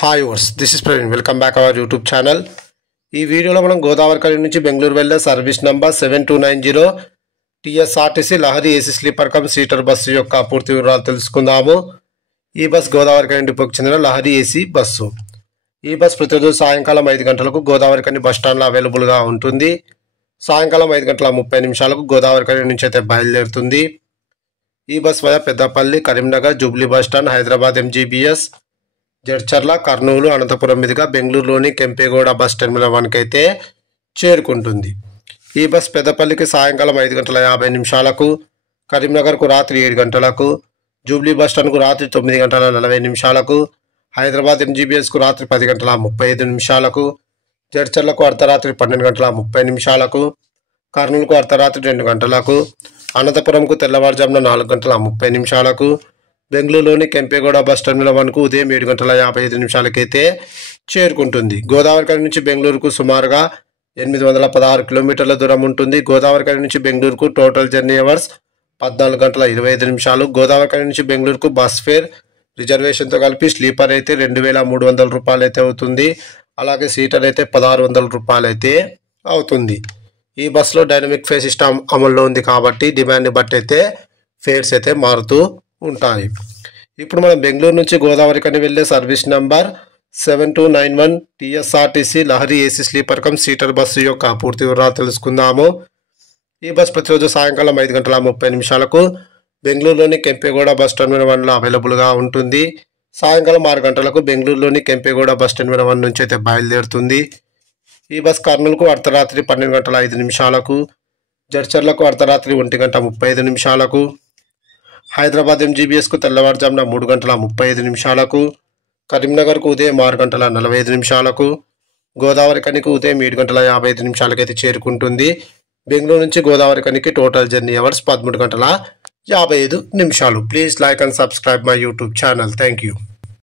Hi viewers this is Praveen welcome back our YouTube channel. ఈ వీడియోలో మనం గోదావరిఖని నుంచి బెంగళూరు వెళ్ళే service number 7290 TSRTC Lahari AC sleeper cum seater bus యొక్క పూర్తి వివరాలు తెలుసుకుందాము. ఈ బస్ గోదావరిఖని డిపోకి చెందిన లహరి ఏసీ బస్సు. ఈ బస్ ప్రతిరోజు సాయంకాలం 5 గంటలకు గోదావరిఖని బస్ స్టాండ్లో అవైలబుల్గా ఉంటుంది. సాయంకాలం 5:30 గోదావరిఖని నుంచి అయితే బయలుదేరుతుంది. ఈ bus via Peddapalli, Karimnagar, Jubilee bus stand, Hyderabad MGBS, Jadcherla, Kurnool, Anantapur మీదుగా బెంగళూరులోని కెంపేగౌడ బస్ టెర్మినల్ 1కి అయితే చేరుకుంటుంది. ఈ బస్ పెద్దపల్లికి సాయంకాలం 5:50, కరీంనగర్కు రాత్రి 7 గంటలకు, జూబ్లీ బస్ స్టాండ్కు రాత్రి 9:40, హైదరాబాద్ ఎంజీబీఎస్కు రాత్రి 10:35, జడ్చర్లకు అర్ధరాత్రి 12:30, కర్నూలుకు అర్ధరాత్రి 2 గంటలకు, అనంతపురంకు తెల్లవారుజామున 4:30, బెంగళూరులోని కెంపేగౌడ బస్ టెర్మినల్ 1కు ఉదయం 7:55 అయితే చేరుకుంటుంది. గోదావరిఖని నుంచి బెంగళూరుకు సుమారుగా 816 కిలోమీటర్ల దూరం ఉంటుంది. గోదావరిఖని నుంచి బెంగళూరుకు టోటల్ జర్నీ అవర్స్ 14:25. గోదావరిఖని నుంచి బెంగళూరుకు బస్ ఫేర్ రిజర్వేషన్తో కలిపి స్లీపర్ అయితే 2300 రూపాయలు అయితే అవుతుంది. అలాగే సీటర్ అయితే 1600 రూపాయలు అయితే అవుతుంది. ఈ బస్సులో డైనమిక్ ఫేర్ సిస్టమ్ అమల్లో ఉంది కాబట్టి డిమాండ్ని బట్టి అయితే ఫేర్స్ అయితే మారుతూ ఉంటాయి. ఇప్పుడు మనం బెంగళూరు నుంచి గోదావరిఖని వెళ్ళే service number 7291 TSRTC Lahari AC sleeper cum seater bus యొక్క పూర్తి వివరాలు తెలుసుకుందాము. ఈ బస్ ప్రతిరోజు సాయంకాలం 5:30 బెంగళూరులోని కెంపేగౌడ బస్ టెర్మినల్ 1లో అవైలబుల్గా ఉంటుంది. సాయంకాలం 6 గంటలకు బెంగళూరులోని కెంపేగౌడ బస్ టెర్మినల్ 1 నుంచి అయితే బయలుదేరుతుంది. ఈ బస్ కర్నూలుకు అర్ధరాత్రి 12:05, జడ్చర్లకు అర్ధరాత్రి 1:35, హైదరాబాద్ ఎంజీబీఎస్కు తెల్లవారుజామున 3:35, కరీంనగర్కు ఉదయం 6:45, గోదావరిఖనికి ఉదయం 7:55 అయితే చేరుకుంటుంది. బెంగళూరు నుంచి గోదావరిఖనికి total journey hours 13:55. Please like and subscribe my YouTube channel. Thank you.